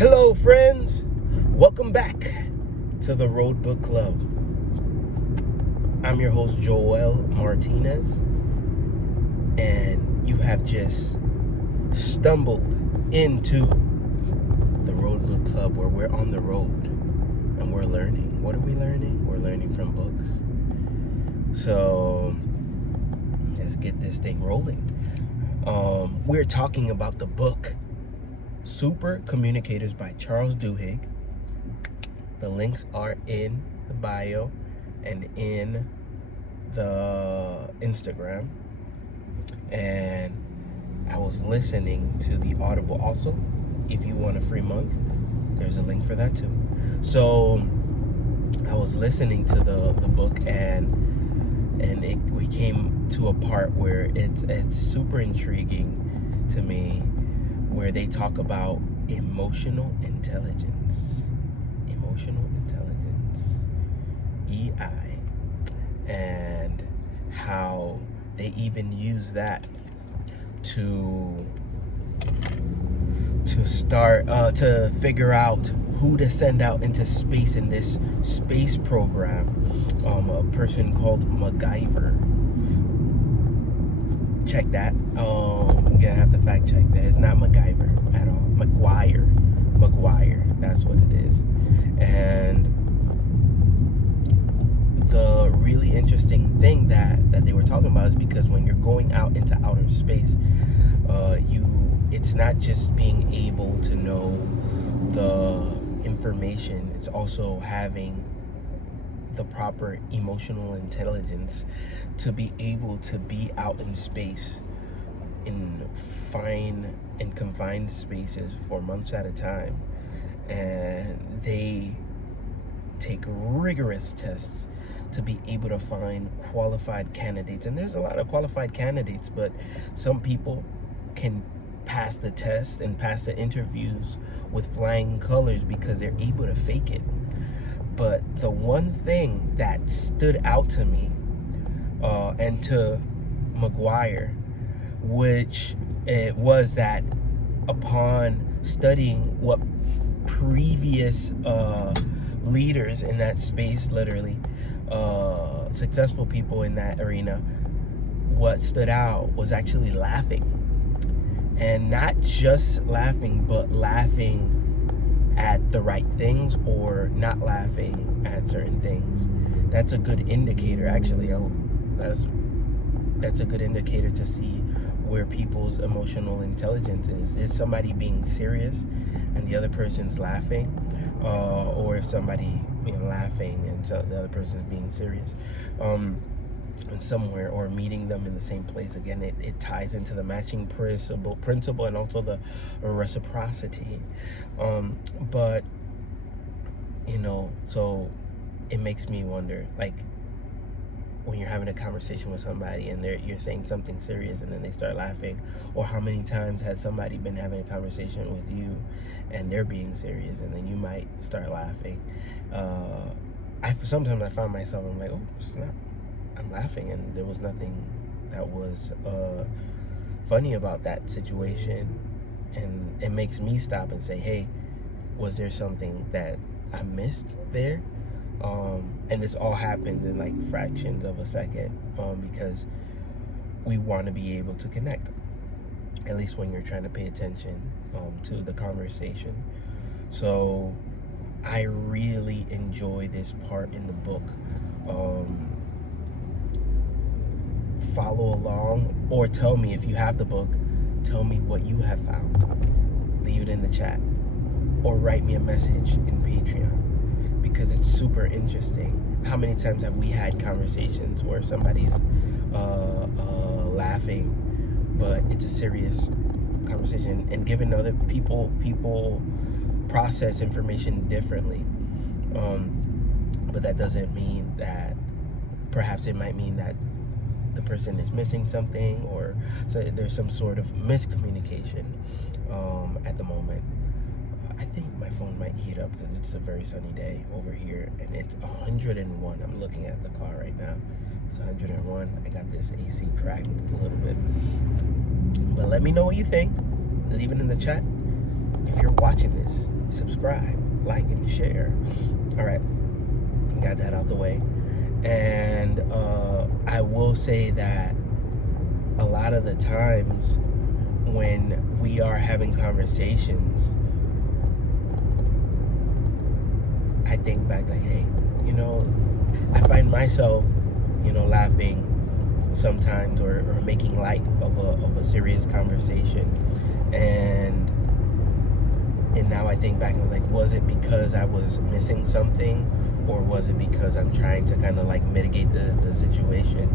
Hello, friends. Welcome back to the Road Book Club. I'm your host, Joel Martinez, and you have just stumbled into the Road Book Club, where we're on the road and we're learning. What are we learning? We're learning from books. So let's get this thing rolling. We're talking about the book Super Communicators by Charles Duhigg. The links are in the bio and in the Instagram. And I was listening to the Audible also. If you want a free month, there's a link for that too. So I was listening to the book, and we came to a part where it's super intriguing to me, where they talk about emotional intelligence, EI, and how they even use that to start to figure out who to send out into space in this space program. A person called MacGyver. Check that. I'm gonna have to fact check that. It's not MacGyver at all. McGuire. That's what it is. And the really interesting thing that they were talking about is because when you're going out into outer space, it's not just being able to know the information. It's also having the proper emotional intelligence to be able to be out in space in fine and confined spaces for months at a time, and they take rigorous tests to be able to find qualified candidates. And there's a lot of qualified candidates, but some people can pass the test and pass the interviews with flying colors because they're able to fake it. But the one thing that stood out to me and to McGuire, which it was that upon studying what previous leaders in that space, literally successful people in that arena, what stood out was actually laughing. And not just laughing, but laughing at the right things or not laughing at certain things. That's a good indicator, actually. That's a good indicator to see where people's emotional intelligence is. Is somebody being serious and the other person's laughing? Or if somebody laughing and so the other person is being serious. And somewhere, or meeting them in the same place. Again, it ties into the matching principle and also the reciprocity. But so it makes me wonder, like, when you're having a conversation with somebody and you're saying something serious and then they start laughing, or how many times has somebody been having a conversation with you and they're being serious and then you might start laughing. Sometimes I find myself, I'm like, oh, I'm laughing, and there was nothing that was funny about that situation, and it makes me stop and say, hey, was there something that I missed there? And this all happened in like fractions of a second, because we want to be able to connect, at least when you're trying to pay attention to the conversation. So I really enjoy this part in the book. Follow along, or tell me, if you have the book, tell me what you have found. Leave it in the chat, or write me a message in Patreon, because it's super interesting. How many times have we had conversations where somebody's laughing, but it's a serious conversation, and given other people process information differently. But that doesn't mean that, perhaps it might mean that the person is missing something, or so there's some sort of miscommunication at the moment. I think my phone might heat up because it's a very sunny day over here, and it's 101. I'm looking at the car right now. It's 101. I got this AC cracked a little bit. But let me know what you think. Leave it in the chat. If you're watching this, subscribe, like, and share. All right, got that out the way. And I will say that a lot of the times when we are having conversations, I think back like, hey, I find myself, laughing sometimes, or making light of a serious conversation, and now I think back and was like, was it because I was missing something, or was it because I'm trying to kind of like mitigate the situation?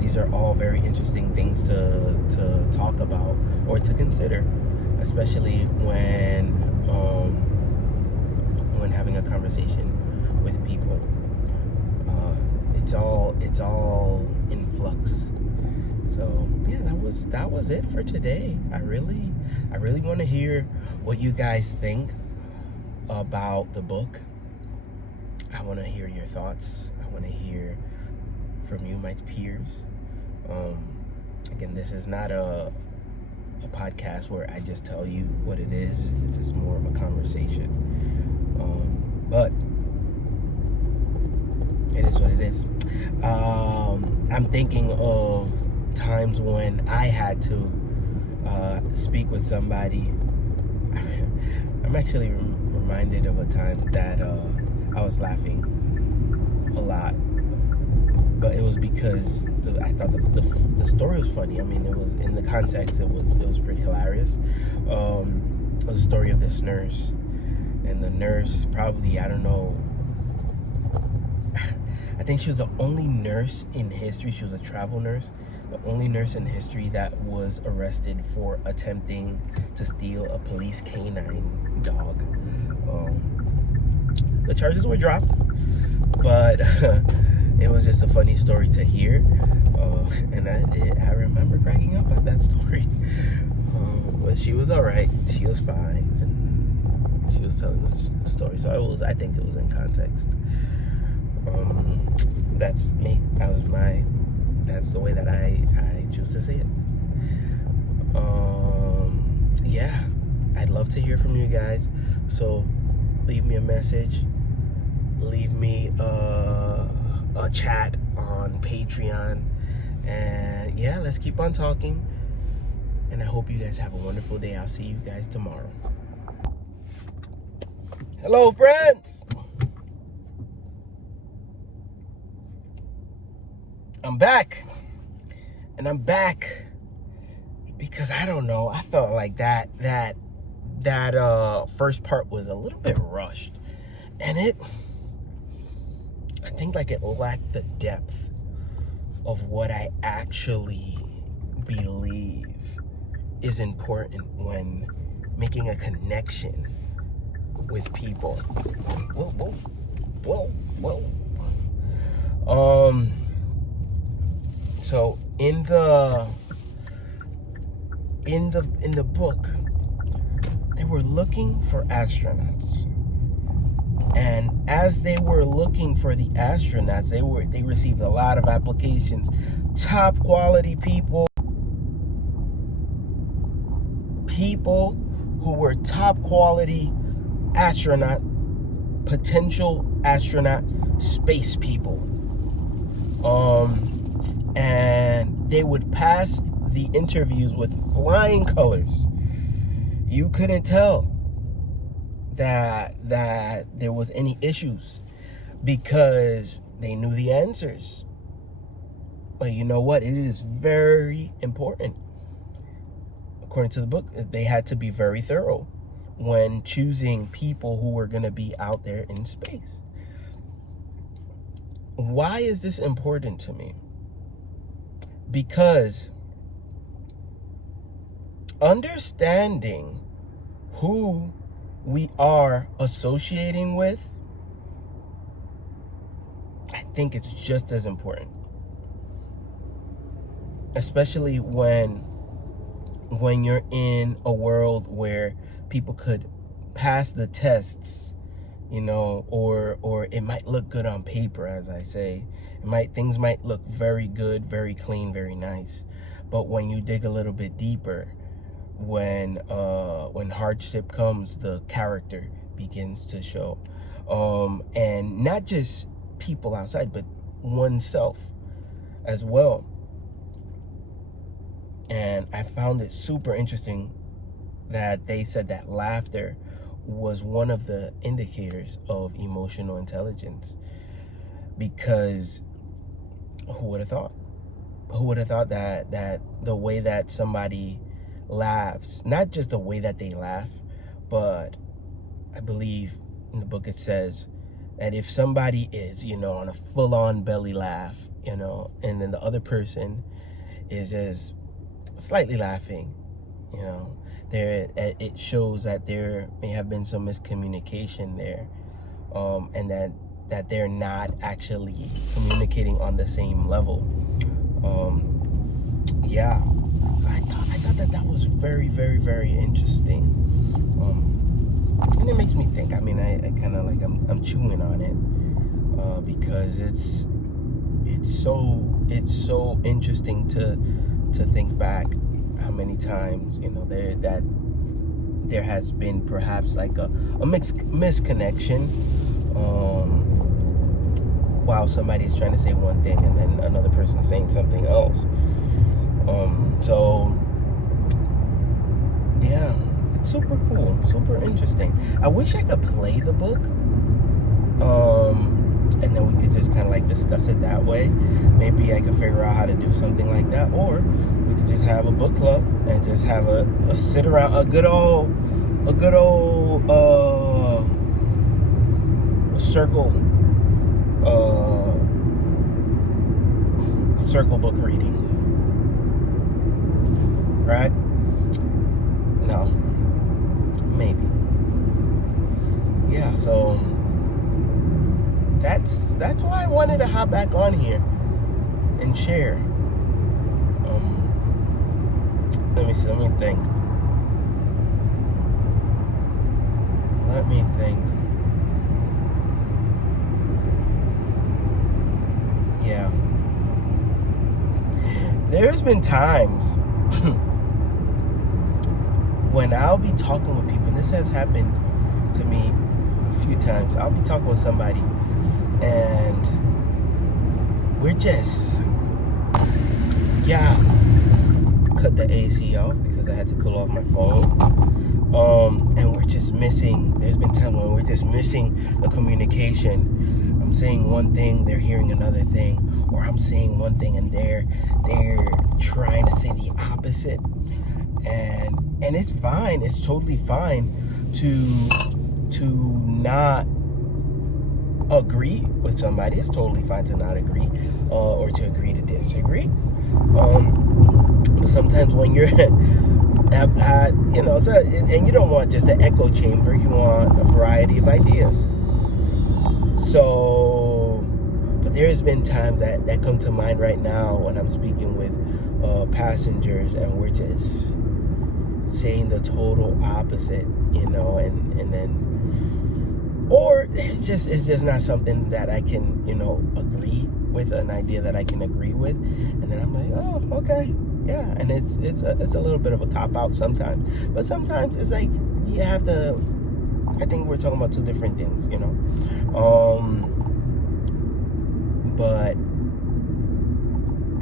These are all very interesting things to talk about or to consider, especially when having a conversation with people. It's all in flux. So yeah, that was it for today. I really want to hear what you guys think about the book. I want to hear your thoughts. I want to hear from you, my peers. Again, this is not a podcast where I just tell you what it is. It's just more of a conversation. But it is what it is. I'm thinking of times when I had to speak with somebody. I'm actually reminded of a time that I was laughing a lot, but it was because I thought the story was funny. I mean, it was in the context. It was pretty hilarious. It was a story of this nurse, and the nurse probably, I don't know, I think she was the only nurse in history. She was a travel nurse, the only nurse in history that was arrested for attempting to steal a police canine dog. The charges were dropped, but it was just a funny story to hear, and I remember cracking up at that story. But she was all right. She was fine, and she was telling this story. So I think it was in context. That's me. That's the way that I choose to see it. Yeah, I'd love to hear from you guys. So leave me a message. Leave me a chat on Patreon. And yeah, let's keep on talking. And I hope you guys have a wonderful day. I'll see you guys tomorrow. Hello, friends. I'm back. And I'm back because I don't know. I felt like that first part was a little bit rushed. And I think like it lacked the depth of what I actually believe is important when making a connection with people. Whoa. So in the book, they were looking for astronauts. And as they were looking for the astronauts, they received a lot of applications. Top quality people who were top quality potential astronaut space people. And they would pass the interviews with flying colors. You couldn't tell that there was any issues because they knew the answers. But you know what? It is very important. According to the book, they had to be very thorough when choosing people who were going to be out there in space. Why is this important to me? Because understanding who we are associating with, I think it's just as important. Especially when you're in a world where people could pass the tests, or it might look good on paper, as I say. Things might look very good, very clean, very nice. But when you dig a little bit deeper, when hardship comes, the character begins to show, and not just people outside, but oneself as well. And I found it super interesting that they said that laughter was one of the indicators of emotional intelligence, because who would have thought? Who would have thought that the way that somebody laughs, not just the way that they laugh, but I believe in the book it says that if somebody is, on a full-on belly laugh, and then the other person is just slightly laughing, it shows that there may have been some miscommunication there, and that they're not actually communicating on the same level. Yeah, so I thought that was very, very, very interesting, and it makes me think. I mean, I kind of like I'm chewing on it, because it's so interesting to think back how many times there has been perhaps like a misconnection, while somebody's trying to say one thing and then another person saying something else. So yeah, it's super cool, super interesting. I wish I could play the book, and then we could just kind of like discuss it that way. Maybe I could figure out how to do something like that, or we could just have a book club and just have a sit around, a good old circle book reading, right? No, maybe. Yeah, so that's why I wanted to hop back on here and share. Let me think. Yeah. There's been times when I'll be talking with people, and this has happened to me a few times. I'll be talking with somebody and we're just, cut the AC off because I had to cool off my phone. And we're just missing, there's been times when we're just missing the communication. I'm saying one thing, they're hearing another thing, or I'm saying one thing and they're trying to say the opposite. And it's fine, it's totally fine to not agree with somebody. It's totally fine to not agree, or to agree to disagree. But sometimes when you're and you don't want just an echo chamber, you want a variety of ideas. So, but there's been times that come to mind right now when I'm speaking with passengers and we're just saying the total opposite, and then, or it's just not something that I can, agree with, an idea that I can agree with, and then I'm like, oh, okay, yeah, and it's a little bit of a cop-out sometimes, but sometimes it's like you have to, I think we're talking about two different things, but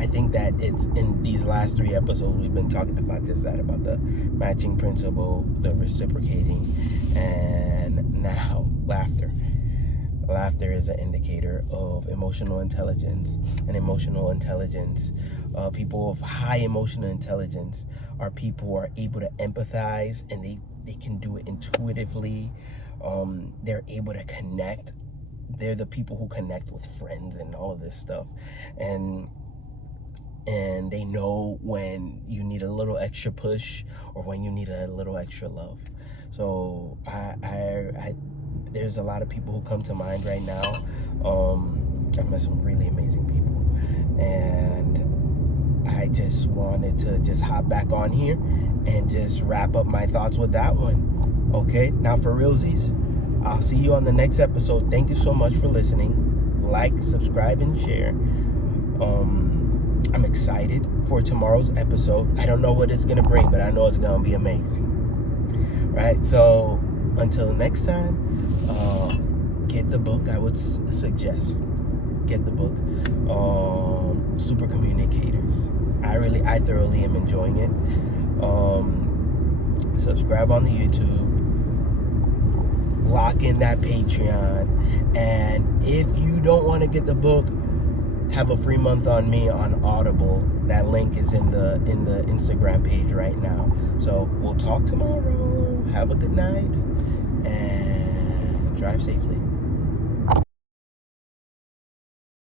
I think that it's in these last 3 episodes we've been talking about just that, about the matching principle, the reciprocating, and now laughter. Laughter is an indicator of emotional intelligence. And emotional intelligence, people of high emotional intelligence are people who are able to empathize, and they can do it intuitively. They're able to connect. They're the people who connect with friends and all of this stuff. And they know when you need a little extra push or when you need a little extra love. So I there's a lot of people who come to mind right now. I've met some really amazing people, and I just wanted to just hop back on here and just wrap up my thoughts with that one. Okay, now for realsies, I'll see you on the next episode. Thank you so much for listening. Like, subscribe, and share. I'm excited for tomorrow's episode. I don't know what it's gonna bring, but I know it's gonna be amazing. Right? So until next time, get the book. I would suggest get the book, Super Communicators. I thoroughly am enjoying it. Subscribe on the YouTube, lock in that Patreon, and if you don't want to get the book, have a free month on me on Audible. That link is in the Instagram page right now. So we'll talk tomorrow. Have a good night and drive safely.